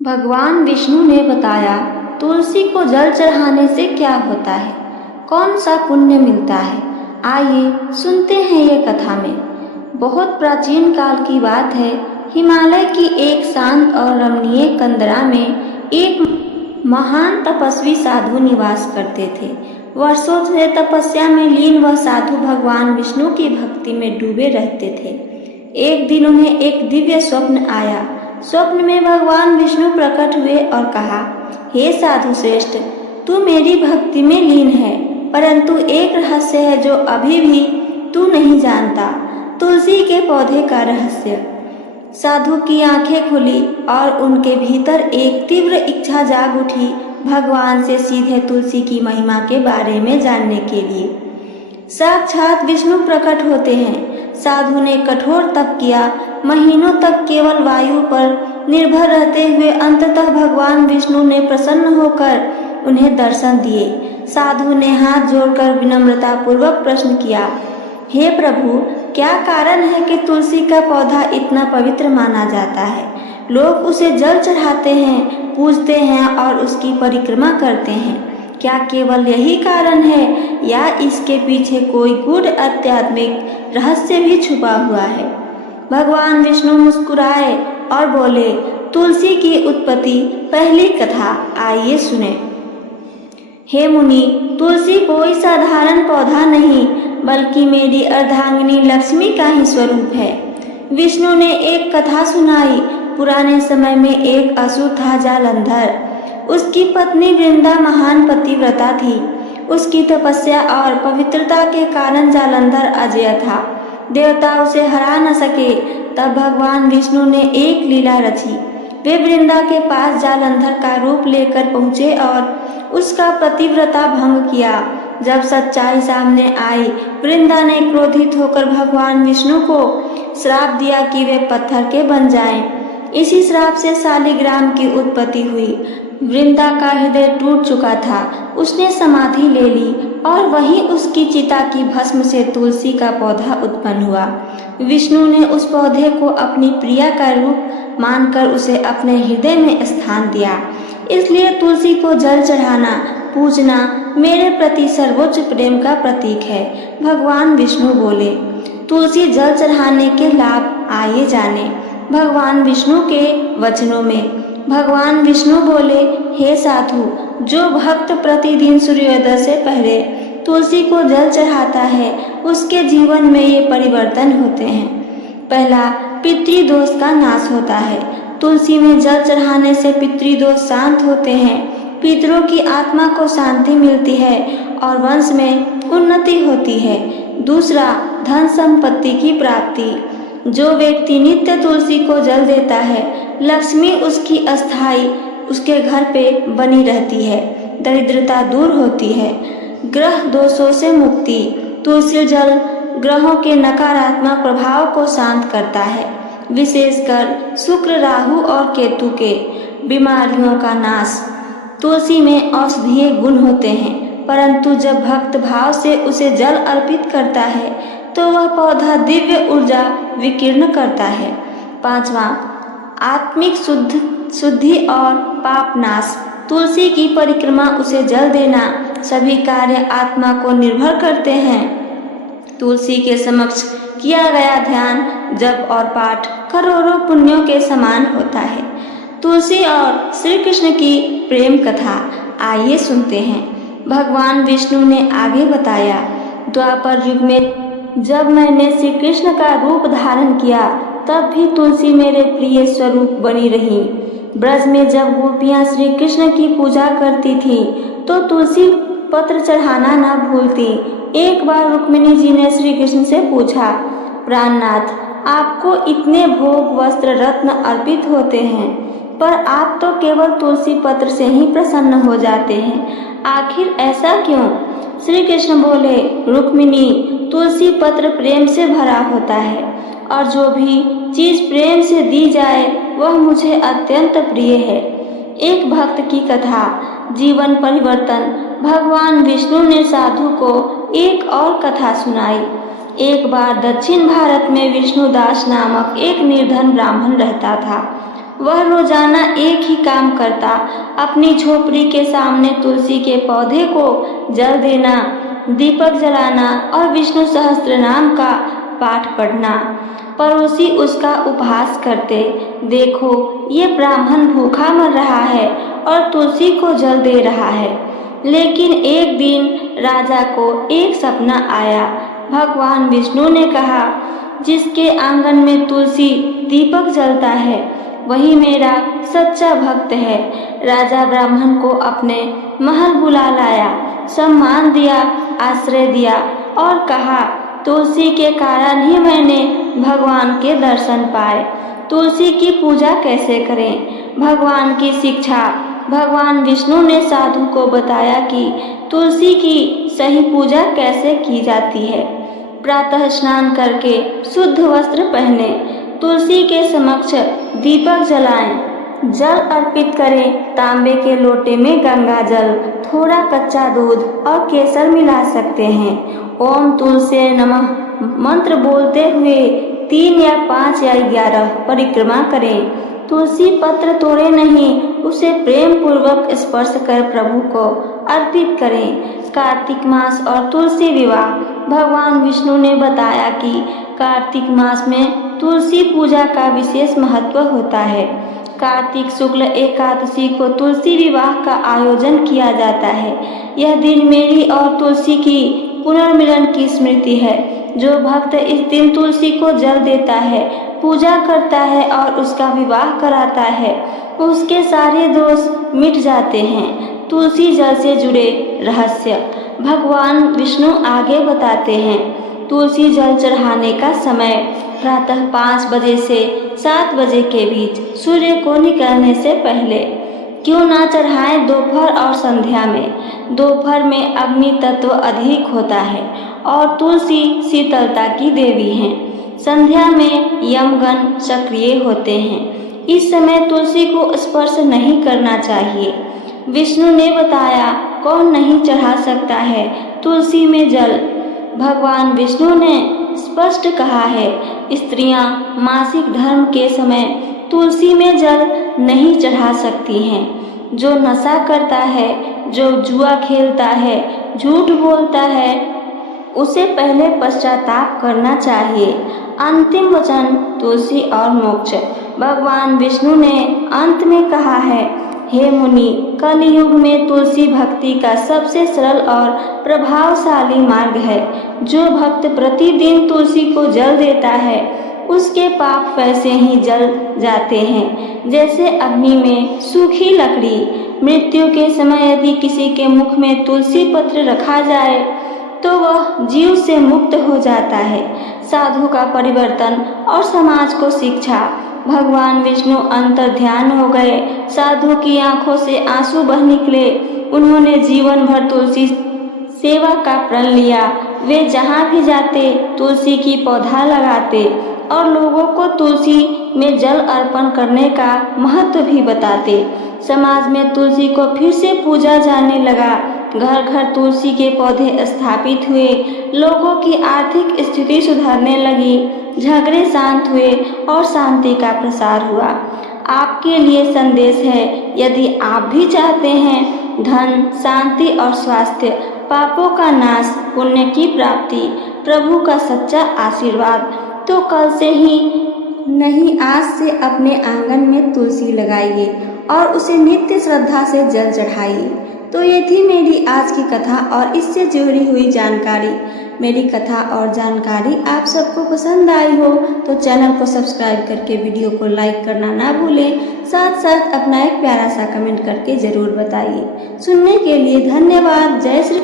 भगवान विष्णु ने बताया, तुलसी को जल चढ़ाने से क्या होता है, कौन सा पुण्य मिलता है। आइए सुनते हैं ये कथा में। बहुत प्राचीन काल की बात है। हिमालय की एक शांत और रमणीय कंदरा में एक महान तपस्वी साधु निवास करते थे। वर्षों से तपस्या में लीन वह साधु भगवान विष्णु की भक्ति में डूबे रहते थे। एक दिन उन्हें एक दिव्य स्वप्न आया। स्वप्न में भगवान विष्णु प्रकट हुए और कहा, हे साधु श्रेष्ठ, तू मेरी भक्ति में लीन है, परंतु एक रहस्य है जो अभी भी तू नहीं जानता, तुलसी के पौधे का रहस्य। साधु की आंखें खुली और उनके भीतर एक तीव्र इच्छा जाग उठी भगवान से सीधे तुलसी की महिमा के बारे में जानने के लिए। साक्षात विष्णु प्रकट होते हैं। साधु ने कठोर तप किया। महीनों तक केवल वायु पर निर्भर रहते हुए अंततः भगवान विष्णु ने प्रसन्न होकर उन्हें दर्शन दिए। साधु ने हाथ जोड़कर विनम्रता पूर्वक प्रश्न किया, हे प्रभु, क्या कारण है कि तुलसी का पौधा इतना पवित्र माना जाता है? लोग उसे जल चढ़ाते हैं, पूजते हैं और उसकी परिक्रमा करते हैं। क्या केवल यही कारण है या इसके पीछे कोई गूढ़ आध्यात्मिक रहस्य भी छुपा हुआ है? भगवान विष्णु मुस्कुराए और बोले, तुलसी की उत्पत्ति पहली कथा, आइए सुने। हे मुनि, तुलसी कोई साधारण पौधा नहीं बल्कि मेरी अर्धांगिनी लक्ष्मी का ही स्वरूप है। विष्णु ने एक कथा सुनाई। पुराने समय में एक असुर था जालंधर। उसकी पत्नी वृंदा महान पतिव्रता थी। उसकी तपस्या और पवित्रता के कारण जालंधर अजेय था। देवता उसे हरा न सके। तब भगवान विष्णु ने एक लीला रची। वे वृंदा के पास जालंधर का रूप लेकर पहुँचे और उसका पतिव्रता भंग किया। जब सच्चाई सामने आई, वृंदा ने क्रोधित होकर भगवान विष्णु को श्राप दिया कि वे पत्थर के बन जाएं। इसी श्राप से शालिग्राम की उत्पत्ति हुई। वृंदा का हृदय टूट चुका था। उसने समाधि ले ली और वहीं उसकी चिता की भस्म से तुलसी का पौधा उत्पन्न हुआ। विष्णु ने उस पौधे को अपनी प्रिया का रूप मानकर उसे अपने हृदय में स्थान दिया। इसलिए तुलसी को जल चढ़ाना, पूजना मेरे प्रति सर्वोच्च प्रेम का प्रतीक है। भगवान विष्णु बोले, तुलसी जल चढ़ाने के लाभ आइए जाने। भगवान विष्णु के वचनों में भगवान विष्णु बोले, हे साधु, जो भक्त प्रतिदिन सूर्योदय से पहले तुलसी को जल चढ़ाता है उसके जीवन में ये परिवर्तन होते हैं। पहला, पितृदोष का नाश होता है। तुलसी में जल चढ़ाने से पितृदोष शांत होते हैं। पितरों की आत्मा को शांति मिलती है और वंश में उन्नति होती है। दूसरा, धन संपत्ति की प्राप्ति। जो व्यक्ति नित्य तुलसी को जल देता है, लक्ष्मी उसकी अस्थाई उसके घर पे बनी रहती है। दरिद्रता दूर होती है। ग्रह दोषों से मुक्ति। तुलसी जल ग्रहों के नकारात्मक प्रभाव को शांत करता है, विशेषकर शुक्र, राहु और केतु के बीमारियों का नाश। तुलसी में औषधीय गुण होते हैं, परंतु जब भक्त भाव से उसे जल अर्पित करता है तो वह पौधा दिव्य ऊर्जा विकीर्ण करता है। पांचवा, आत्मिक शुद्धि और पाप नाश। तुलसी की परिक्रमा, उसे जल देना, सभी कार्य आत्मा को निर्भर करते हैं। तुलसी के समक्ष किया गया ध्यान, जप और पाठ करोड़ों पुण्यों के समान होता है। तुलसी और श्री कृष्ण की प्रेम कथा, आइए सुनते हैं। भगवान विष्णु ने आगे बताया, द्वापर युग में जब मैंने श्री कृष्ण का रूप धारण किया तब भी तुलसी मेरे प्रिय स्वरूप बनी रही। ब्रज में जब गोपियां श्री कृष्ण की पूजा करती थीं तो तुलसी पत्र चढ़ाना न भूलती। एक बार रुक्मिणी जी ने श्री कृष्ण से पूछा, प्राणनाथ, आपको इतने भोग, वस्त्र, रत्न अर्पित होते हैं, पर आप तो केवल तुलसी पत्र से ही प्रसन्न हो जाते हैं, आखिर ऐसा क्यों? श्री कृष्ण बोले, रुक्मिणी, तुलसी पत्र प्रेम से भरा होता है और जो भी चीज प्रेम से दी जाए वह मुझे अत्यंत प्रिय है। एक भक्त की कथा, जीवन परिवर्तन। भगवान विष्णु ने साधु को एक और कथा सुनाई। एक बार दक्षिण भारत में विष्णुदास नामक एक निर्धन ब्राह्मण रहता था। वह रोजाना एक ही काम करता, अपनी झोपड़ी के सामने तुलसी के पौधे को जल देना, दीपक जलाना और विष्णु सहस्त्रनाम का पाठ पढ़ना। पड़ोसी उसका उपहास करते, देखो ये ब्राह्मण भूखा मर रहा है और तुलसी को जल दे रहा है। लेकिन एक दिन राजा को एक सपना आया। भगवान विष्णु ने कहा, जिसके आंगन में तुलसी दीपक जलता है वही मेरा सच्चा भक्त है। राजा ब्राह्मण को अपने महल बुला लाया, सम्मान दिया, आश्रय दिया और कहा, तुलसी के कारण ही मैंने भगवान के दर्शन पाए। तुलसी की पूजा कैसे करें? भगवान की शिक्षा। भगवान विष्णु ने साधु को बताया कि तुलसी की सही पूजा कैसे की जाती है। प्रातः स्नान करके शुद्ध वस्त्र पहने, तुलसी के समक्ष दीपक जलाएं, जल अर्पित करें। तांबे के लोटे में गंगा जल, थोड़ा कच्चा दूध और केसर मिला सकते हैं। ओम तुलसी नमः मंत्र बोलते हुए 3 या 5 या 11 परिक्रमा करें। तुलसी पत्र तोड़े नहीं, उसे प्रेम पूर्वक स्पर्श कर प्रभु को अर्पित करें। कार्तिक मास और तुलसी विवाह। भगवान विष्णु ने बताया कि कार्तिक मास में तुलसी पूजा का विशेष महत्व होता है। कार्तिक शुक्ल एकादशी को तुलसी विवाह का आयोजन किया जाता है। यह दिन मेरी और तुलसी की पुनर्मिलन की स्मृति है। जो भक्त इस दिन तुलसी को जल देता है, पूजा करता है और उसका विवाह कराता है, उसके सारे दोष मिट जाते हैं। तुलसी जल से जुड़े रहस्य भगवान विष्णु आगे बताते हैं। तुलसी जल चढ़ाने का समय प्रातः 5 बजे से 7 बजे के बीच, सूर्य को निकलने से पहले। क्यों ना चढ़ाएं दोपहर और संध्या में? दोपहर में अग्नि तत्व अधिक होता है और तुलसी शीतलता की देवी हैं। संध्या में यमगण सक्रिय होते हैं। इस समय तुलसी को स्पर्श नहीं करना चाहिए। विष्णु ने बताया कौन नहीं चढ़ा सकता है तुलसी में जल। भगवान विष्णु ने स्पष्ट कहा है, स्त्रियां मासिक धर्म के समय तुलसी में जल नहीं चढ़ा सकती हैं। जो नशा करता है, जो जुआ खेलता है, झूठ बोलता है, उसे पहले पश्चाताप करना चाहिए। अंतिम वचन तुलसी और मोक्ष। भगवान विष्णु ने अंत में कहा है, हे मुनि, कलयुग में तुलसी भक्ति का सबसे सरल और प्रभावशाली मार्ग है। जो भक्त प्रतिदिन तुलसी को जल देता है, उसके पाप वैसे ही जल जाते हैं जैसे अग्नि में सूखी लकड़ी। मृत्यु के समय यदि किसी के मुख में तुलसी पत्र रखा जाए तो वह जीव से मुक्त हो जाता है। साधु का परिवर्तन और समाज को शिक्षा। भगवान विष्णु अंतर ध्यान हो गए। साधु की आंखों से आंसू बह निकले। उन्होंने जीवन भर तुलसी सेवा का प्रण लिया। वे जहाँ भी जाते तुलसी की पौधा लगाते और लोगों को तुलसी में जल अर्पण करने का महत्व भी बताते। समाज में तुलसी को फिर से पूजा जाने लगा। घर घर तुलसी के पौधे स्थापित हुए। लोगों की आर्थिक स्थिति सुधरने लगी। झगड़े शांत हुए और शांति का प्रसार हुआ। आपके लिए संदेश है, यदि आप भी चाहते हैं धन, शांति और स्वास्थ्य, पापों का नाश, पुण्य की प्राप्ति, प्रभु का सच्चा आशीर्वाद, तो कल से ही नहीं आज से अपने आंगन में तुलसी लगाइए और उसे नित्य श्रद्धा से जल चढ़ाइए। तो ये थी मेरी आज की कथा और इससे जुड़ी हुई जानकारी। मेरी कथा और जानकारी आप सबको पसंद आई हो तो चैनल को सब्सक्राइब करके वीडियो को लाइक करना ना भूलें। साथ साथ अपना एक प्यारा सा कमेंट करके ज़रूर बताइए। सुनने के लिए धन्यवाद। जय श्री